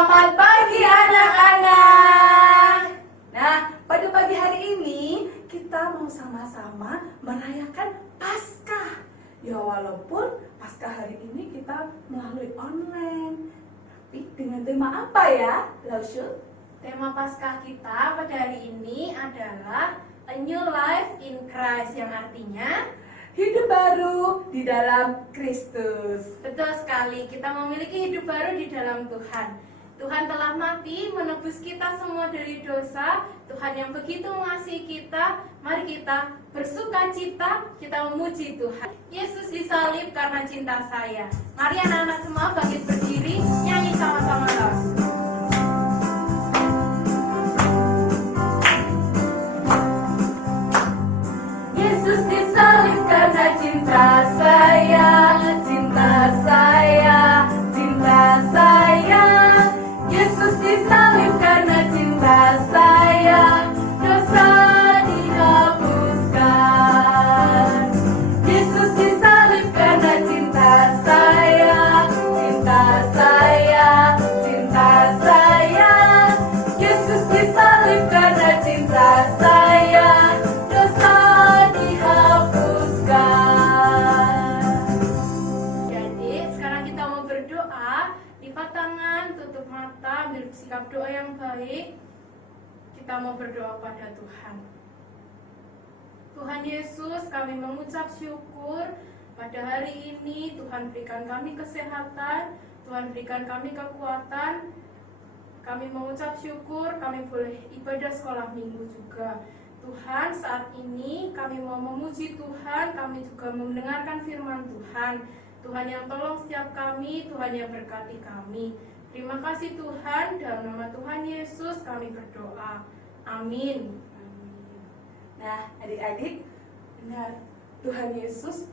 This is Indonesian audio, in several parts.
Selamat pagi anak-anak. Nah, pada pagi hari ini kita mau sama-sama merayakan Paskah. Ya walaupun Paskah hari ini kita melalui online. Tapi dengan tema apa ya, Lausyul? Tema Paskah kita pada hari ini adalah A New Life in Christ, yang artinya hidup baru di dalam Kristus. betul sekali, kita memiliki hidup baru di dalam Tuhan. Tuhan telah mati menebus kita semua dari dosa. Tuhan yang begitu mengasihi kita. Mari kita bersuka cita, kita memuji Tuhan. Yesus disalib karena cinta saya. Mari anak-anak semua bangkit berdiri, nyanyi sama-sama lagu. Yesus disalib karena cinta saya, cinta saya, cinta saya. Yesus disalib karena cinta saya, dosa dihapuskan. Yesus disalib karena cinta saya, cinta saya, cinta saya. Yesus disalib karena cinta saya, dosa dihapuskan. Jadi sekarang kita mau berdoa. Lipat tangan, tutup mata, ambil sikap doa yang baik. Kita mau berdoa pada Tuhan. Tuhan Yesus, kami mengucap syukur pada hari ini. Tuhan berikan kami kesehatan, Tuhan berikan kami kekuatan. Kami mengucap syukur, kami boleh ibadah sekolah minggu juga. Tuhan, saat ini kami mau memuji Tuhan, kami juga mendengarkan firman Tuhan. Tuhan yang tolong setiap kami, Tuhan yang berkati kami. Terima kasih Tuhan, dalam nama Tuhan Yesus kami berdoa. Amin. Nah, adik-adik, benar, Tuhan Yesus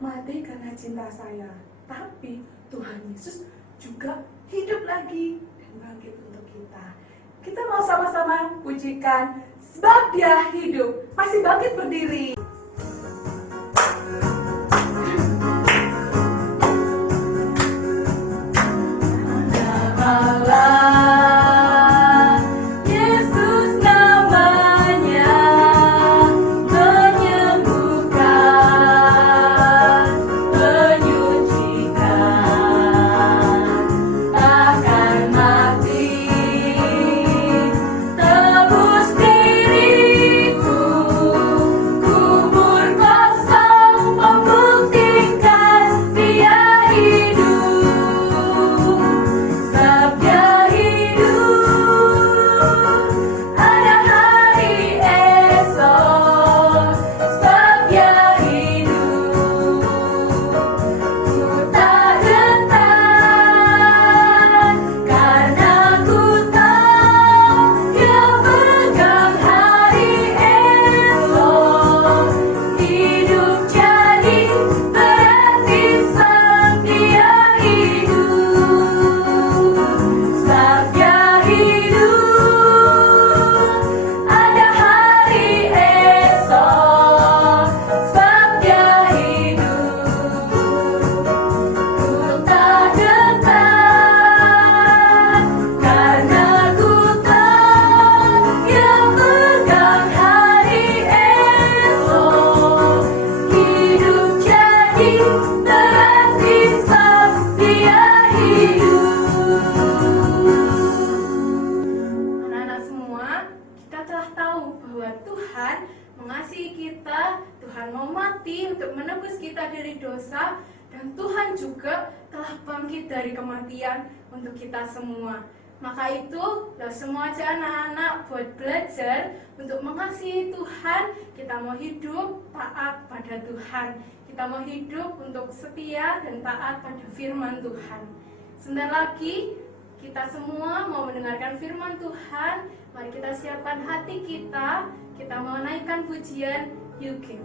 mati karena cinta saya. Tapi Tuhan Yesus juga hidup lagi dan bangkit untuk kita. Kita mau sama-sama pujikan sebab Dia hidup. Masih bangkit berdiri. Dosa, dan Tuhan juga telah bangkit dari kematian untuk kita semua. Maka itu, semua aja anak-anak buat belajar untuk mengasihi Tuhan. Kita mau hidup taat pada Tuhan. Kita mau hidup untuk setia dan taat pada firman Tuhan. Sebentar lagi kita semua mau mendengarkan firman Tuhan. Mari kita siapkan hati kita. Kita mau naikkan pujian You Give.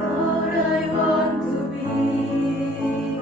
Lord, I want to be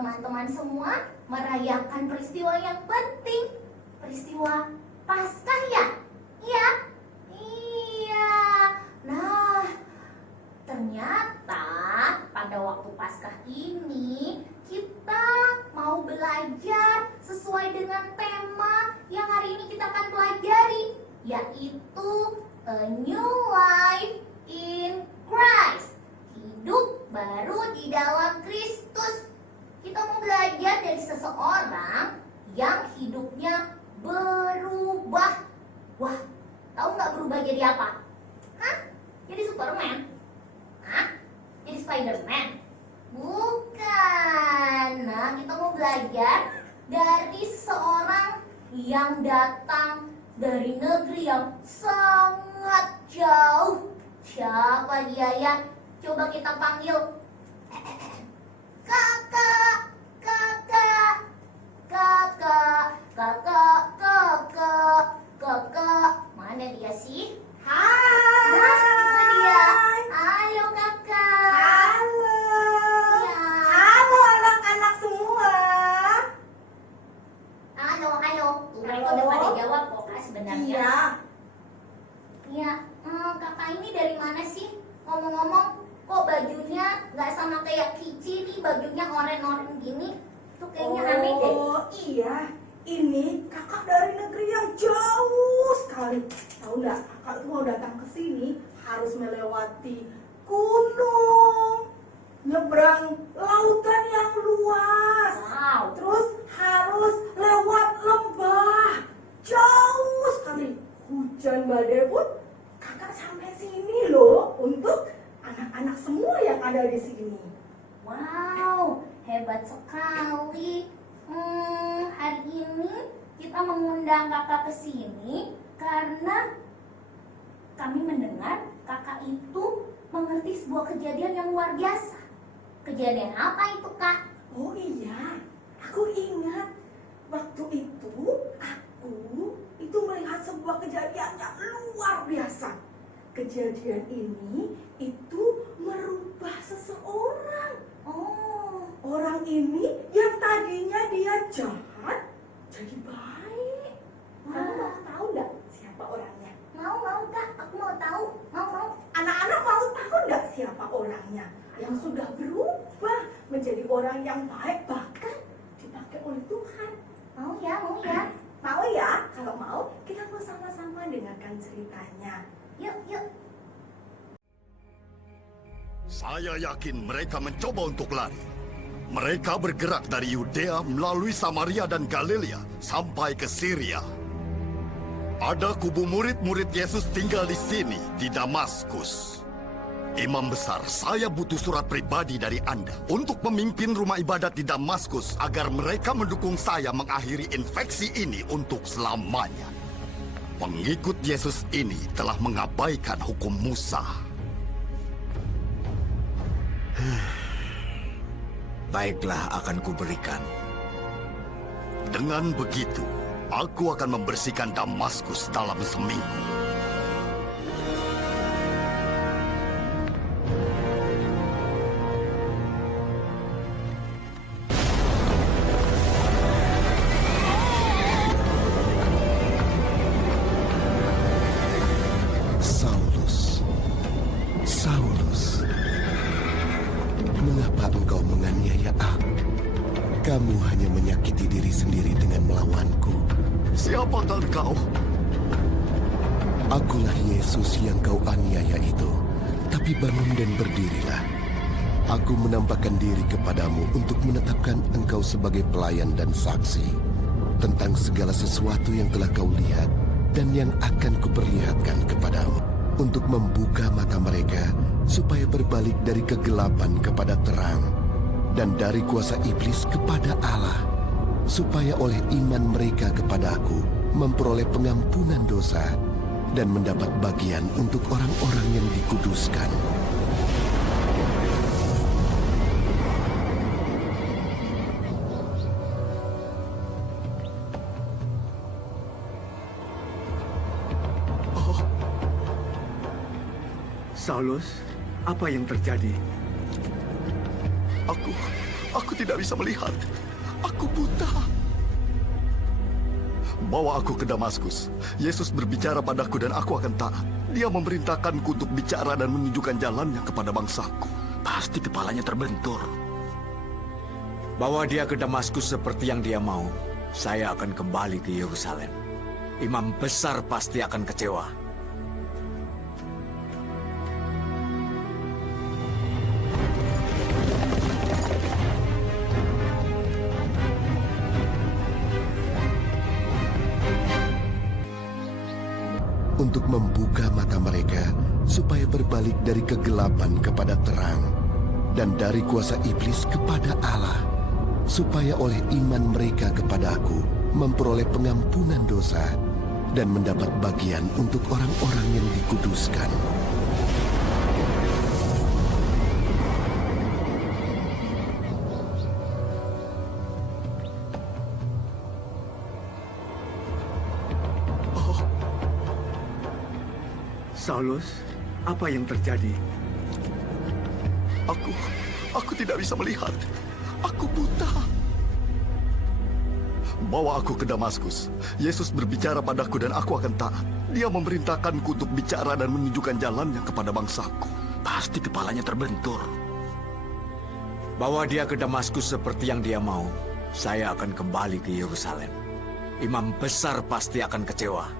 teman-teman semua merayakan peristiwa yang penting. Peristiwa Paskah ya? Iya? Iya. Nah, ternyata pada waktu Paskah ini kita mau belajar sesuai dengan tema yang hari ini kita akan pelajari, yaitu A New Life in Christ. Hidup baru di dalam Kristus. Kita mau belajar dari seseorang yang hidupnya berubah. Wah, tahu nggak berubah jadi apa? Hah? Jadi Superman? Hah? Jadi Spiderman? Bukan. Nah, kita mau belajar dari seseorang yang datang dari negeri yang sangat jauh. Siapa dia ya? Coba kita panggil. Kakak, kakak, kakak, kakak, kakak, kakak. Mana dia sih? Hai. Nah, itu dia. Halo kakak. Halo. Ya. Halo anak-anak semua. Halo, halo. Tuh, mereka Halo. udah pada jawab kok kak sebenarnya. Iya. Iya. Kakak ini dari mana sih? Ngomong-ngomong, kok bajunya nggak sama kayak Kici nih, bajunya oren-oren gini. Tuh kayaknya aneh deh. Oh iya, ini kakak dari negeri yang jauh sekali. Tahu nggak, kakak itu mau datang ke sini harus melewati gunung, nyebrang lautan yang luas, Wow. terus harus lewat lembah jauh sekali. Hujan badai pun kakak sampai sini loh untuk anak-anak semua yang ada di sini. Wow, hebat sekali. Hari ini kita mengundang kakak ke sini karena kami mendengar kakak itu mengerti sebuah kejadian yang luar biasa. Kejadian apa itu, Kak? Oh iya, aku ingat waktu itu aku itu melihat sebuah kejadian yang luar biasa. Kejadian ini itu merubah seseorang. Oh, Orang ini yang tadinya dia jahat jadi baik. Kamu mau tahu nggak siapa orangnya? mau Kak, aku mau tahu. Mau. Anak-anak mau tahu nggak siapa orangnya yang sudah berubah menjadi orang yang baik bahkan dipakai oleh Tuhan? Mau ya. Mau ya? Kalau mau, kita mau sama-sama dengarkan ceritanya. Yuk. Saya yakin mereka mencoba untuk lari. Mereka bergerak dari Yudea melalui Samaria dan Galilea sampai ke Syria. Ada kubu murid-murid Yesus tinggal di sini, di Damaskus. Imam besar, saya butuh surat pribadi dari Anda untuk memimpin rumah ibadat di Damaskus agar mereka mendukung saya mengakhiri infeksi ini untuk selamanya. Pengikut Yesus ini telah mengabaikan hukum Musa. Baiklah, akan kuberikan. Dengan begitu, aku akan membersihkan Damaskus dalam seminggu. Saulus, mengapa engkau menganiaya aku? Kamu hanya menyakiti diri sendiri dengan melawanku. Siapakah kau? Akulah Yesus yang kau aniaya itu. Tapi bangun dan berdirilah. Aku menampakkan diri kepadamu untuk menetapkan engkau sebagai pelayan dan saksi tentang segala sesuatu yang telah kau lihat dan yang akan kuperlihatkan kepadamu, untuk membuka mata mereka supaya berbalik dari kegelapan kepada terang dan dari kuasa iblis kepada Allah, supaya oleh iman mereka kepada Aku memperoleh pengampunan dosa dan mendapat bagian untuk orang-orang yang dikuduskan. Saulus, apa yang terjadi? Aku tidak bisa melihat. Aku buta. Bawa aku ke Damaskus. Yesus berbicara padaku dan aku akan taat. Dia memerintahkanku untuk bicara dan menunjukkan jalannya kepada bangsaku. Pasti kepalanya terbentur. Bawa dia ke Damaskus seperti yang dia mau. Saya akan kembali ke Yerusalem. Imam besar pasti akan kecewa. Untuk membuka mata mereka supaya berbalik dari kegelapan kepada terang dan dari kuasa iblis kepada Allah, supaya oleh iman mereka kepada Aku memperoleh pengampunan dosa dan mendapat bagian untuk orang-orang yang dikuduskan. Saulus, apa yang terjadi? Aku tidak bisa melihat. Aku buta. Bawa aku ke Damaskus. Yesus berbicara padaku dan aku akan taat. Dia memerintahkanku untuk bicara dan menunjukkan jalannya kepada bangsaku. Pasti kepalanya terbentur. Bawa dia ke Damaskus seperti yang dia mau. Saya akan kembali ke Yerusalem. Imam besar pasti akan kecewa.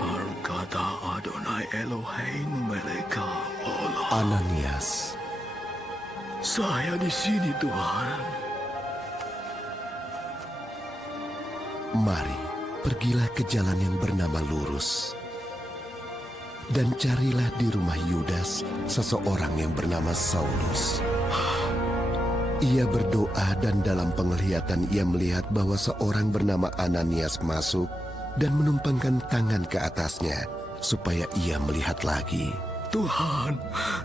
Berkata Adonai Eloheinu mereka Allah. Ananias, Saya di sini, Tuhan. mari pergilah ke jalan yang bernama Lurus dan carilah di rumah Yudas seseorang yang bernama Saulus. Ia berdoa dan dalam penglihatan ia melihat bahwa seorang bernama Ananias masuk dan menumpangkan tangan ke atasnya supaya ia melihat lagi. Tuhan,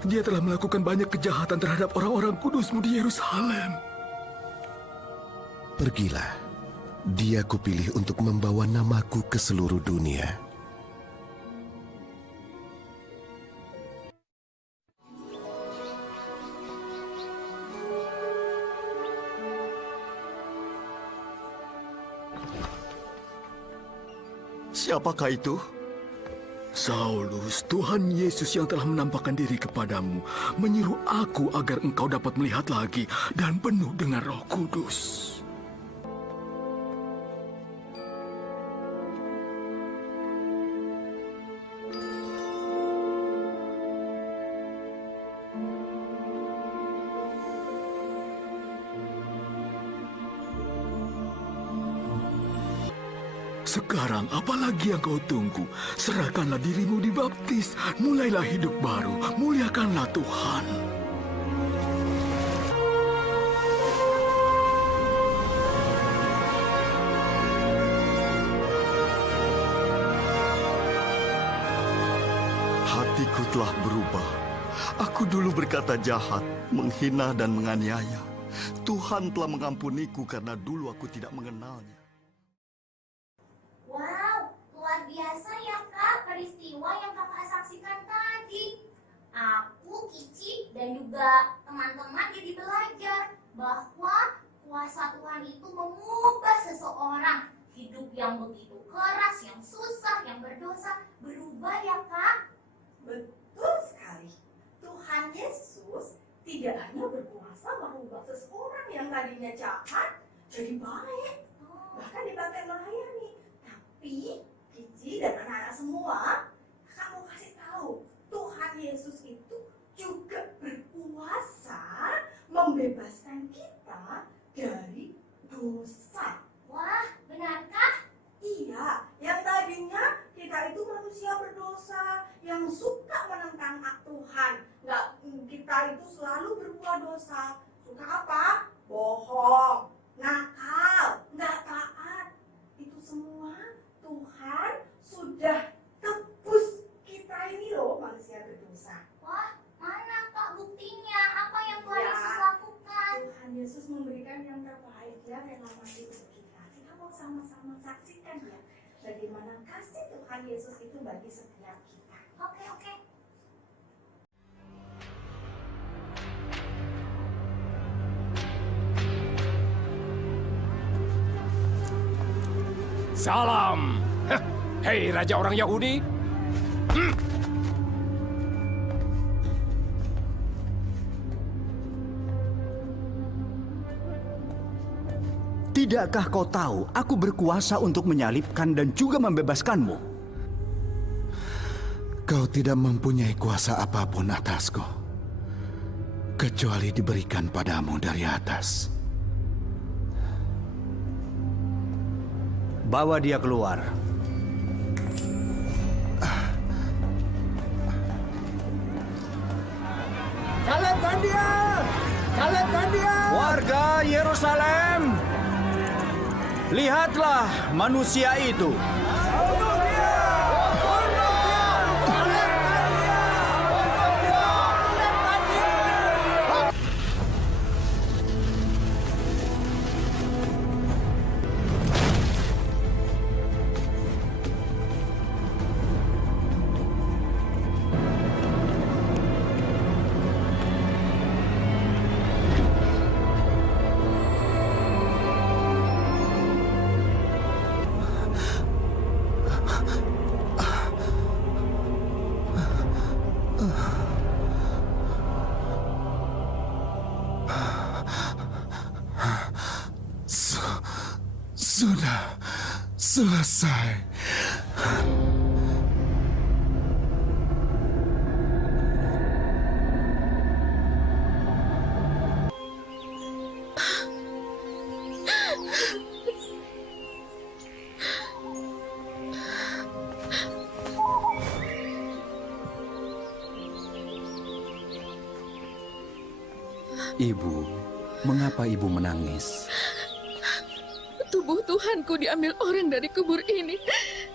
dia telah melakukan banyak kejahatan terhadap orang-orang kudus-Mu di Yerusalem. Pergilah, dia kupilih untuk membawa namaku ke seluruh dunia. Siapakah itu? Saulus, Tuhan Yesus yang telah menampakkan diri kepadamu, menyuruh aku agar engkau dapat melihat lagi dan penuh dengan Roh Kudus. Sekarang apalagi yang kau tunggu? Serahkanlah dirimu dibaptis, mulailah hidup baru, muliakanlah Tuhan. Hatiku telah berubah. Aku dulu berkata jahat, menghina dan menganiaya. Tuhan telah mengampuniku karena dulu aku tidak mengenalnya. Wow, luar biasa ya Kak peristiwa yang Kakak saksikan tadi. Aku, Kici, dan juga teman-teman jadi belajar bahwa kuasa Tuhan itu mengubah seseorang. Hidup yang begitu keras, yang susah, yang berdosa, berubah ya Kak. Betul sekali. Tuhan Yesus tidak hanya berkuasa merubah seseorang yang tadinya jahat jadi baik, bahkan dipakai melayani. Tapi Kici dan anak-anak semua, kamu kasih tahu, Tuhan Yesus itu juga berkuasa membebaskan kita dari dosa. Wah, benarkah? Iya, yang tadinya kita itu manusia berdosa yang suka menentang hak Tuhan. Kita itu selalu berbuat dosa. Suka apa? Bohong, nakal, nggak taat. Itu rela mati untuk kita. Kita mau sama-sama saksikan ya bagaimana kasih Tuhan Yesus itu bagi setiap kita. Oke. Salam. Hei Raja orang Yahudi. Tidakkah kau tahu aku berkuasa untuk menyalibkan dan juga membebaskanmu? Kau tidak mempunyai kuasa apapun atasku, kecuali diberikan padamu dari atas. Bawa dia keluar. Salibkan dia! Salibkan dia! Warga Yerusalem, lihatlah manusia itu. Sudah selesai. Ibu, mengapa ibu menangis? Tubuh Tuhanku diambil orang dari kubur ini,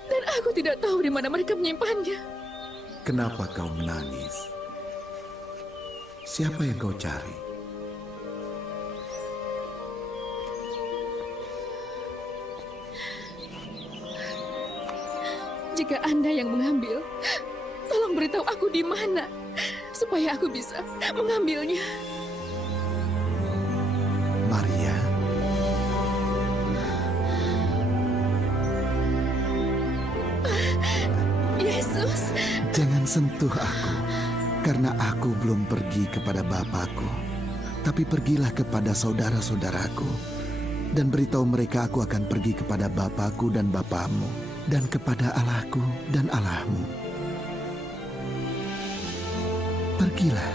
dan aku tidak tahu di mana mereka menyimpannya. Kenapa kau menangis? Siapa yang kau cari? Jika Anda yang mengambil, tolong beritahu aku di mana, supaya aku bisa mengambilnya. Maria. Yesus, Jangan sentuh aku, karena aku belum pergi kepada Bapakku. Tapi pergilah kepada saudara-saudaraku, dan beritahu mereka aku akan pergi kepada Bapakku dan Bapamu, dan kepada Allahku dan Allahmu. Pergilah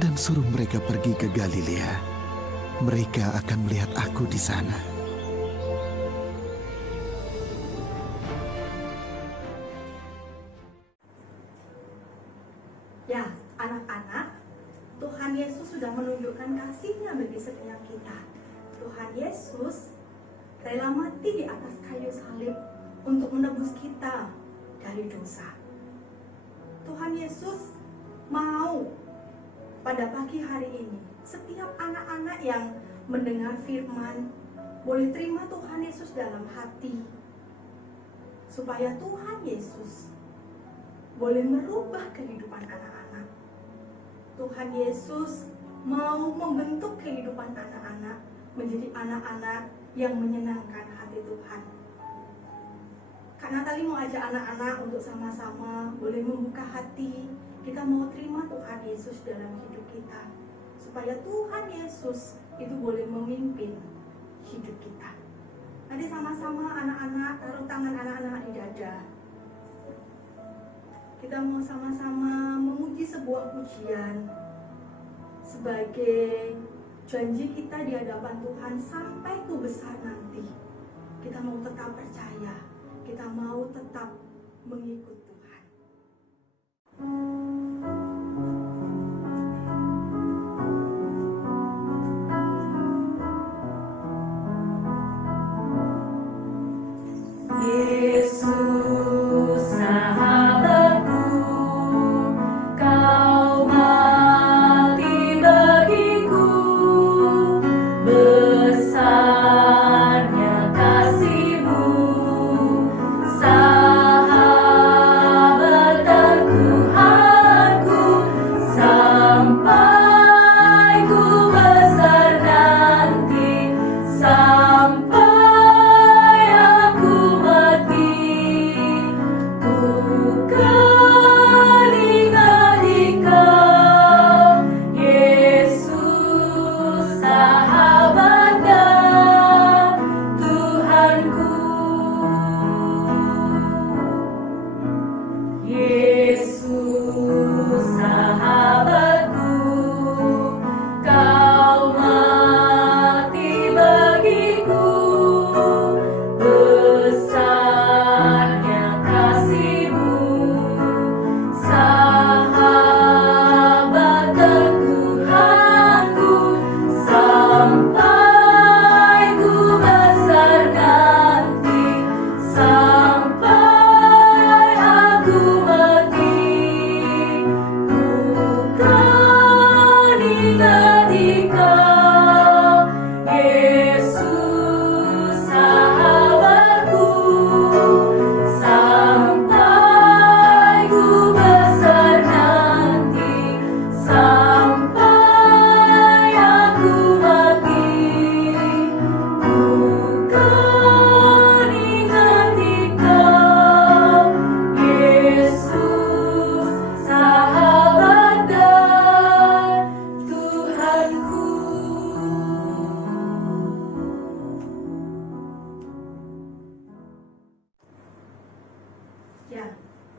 dan suruh mereka pergi ke Galilea. Mereka akan melihat aku di sana. Ya, anak-anak, Tuhan Yesus sudah menunjukkan kasih-Nya bagi setiap kita. Tuhan Yesus rela mati di atas kayu salib untuk menebus kita dari dosa. Tuhan Yesus mau pada pagi hari ini, setiap anak-anak yang mendengar firman boleh terima Tuhan Yesus dalam hati, supaya Tuhan Yesus boleh merubah kehidupan anak-anak. Tuhan Yesus mau membentuk kehidupan anak-anak menjadi anak-anak yang menyenangkan hati Tuhan. Kak Natali mau ajak anak-anak untuk sama-sama boleh membuka hati. Kita mau terima Tuhan Yesus dalam hidup kita, supaya Tuhan Yesus itu boleh memimpin hidup kita. Nanti sama-sama anak-anak taruh tangan anak-anak di dada. Kita mau sama-sama memuji sebuah pujian sebagai janji kita di hadapan Tuhan sampai ku besar nanti. Kita mau tetap percaya, kita mau tetap mengikut Tuhan. Yesus sahabatku, kau mati bagiku, besar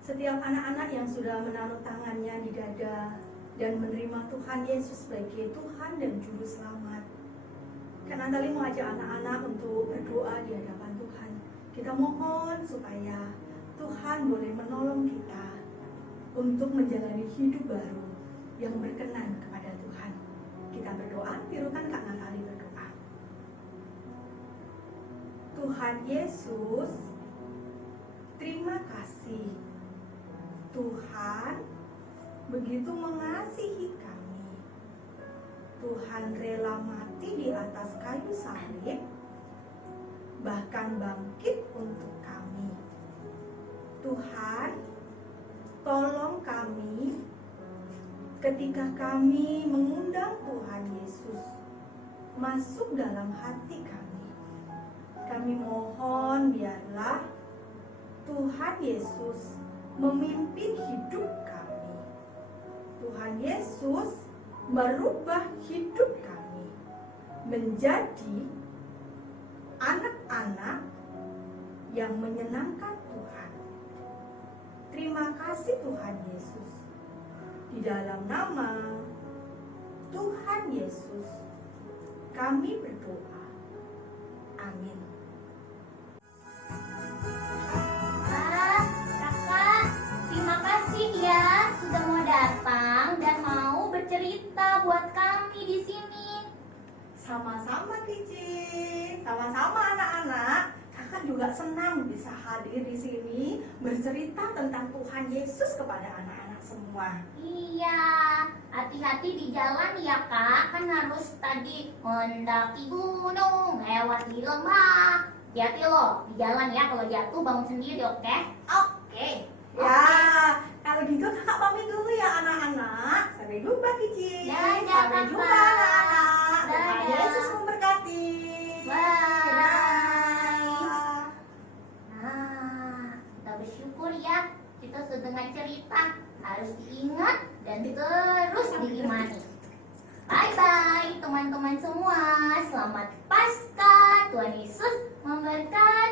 Setiap anak-anak yang sudah menaruh tangannya di dada dan menerima Tuhan Yesus sebagai Tuhan dan Juru Selamat. Kak Natali mau ajak anak-anak untuk berdoa di hadapan Tuhan. Kita mohon supaya Tuhan boleh menolong kita untuk menjalani hidup baru yang berkenan kepada Tuhan. Kita berdoa, tirukan Kak Natali berdoa. Tuhan Yesus, terima kasih. Tuhan begitu mengasihi kami. Tuhan rela mati di atas kayu salib, bahkan bangkit untuk kami. Tuhan, tolong kami ketika kami mengundang Tuhan Yesus masuk dalam hati kami. Kami mohon biarlah Tuhan Yesus memimpin hidup kami. Tuhan Yesus merubah hidup kami menjadi anak-anak yang menyenangkan Tuhan. Terima kasih Tuhan Yesus. Di dalam nama Tuhan Yesus kami berdoa. Amin. Kakak, terima kasih ya sudah mau datang dan mau bercerita buat kami di sini. Sama-sama Cici, sama-sama anak-anak. Kakak juga senang bisa hadir di sini bercerita tentang Tuhan Yesus kepada anak-anak semua. Iya, hati-hati di jalan ya kak. Kan harus tadi mendaki gunung, lewati lembah. Hati-hati loh di jalan ya, kalau jatuh bangun sendiri, oke? Oke. Ya, kalau gitu kakak pamit dulu ya anak-anak. Sampai jumpa Cici. Dadah, Sampai jumpa Kakak. anak-anak. Tuhan Dadah. Yesus memberkati. Bye. Dadah. Nah, kita bersyukur ya. Kita sudah dengan cerita harus diingat dan terus diimani. Bye-bye teman-teman semua. Selamat Paskah. Tuhan Yesus memberkati.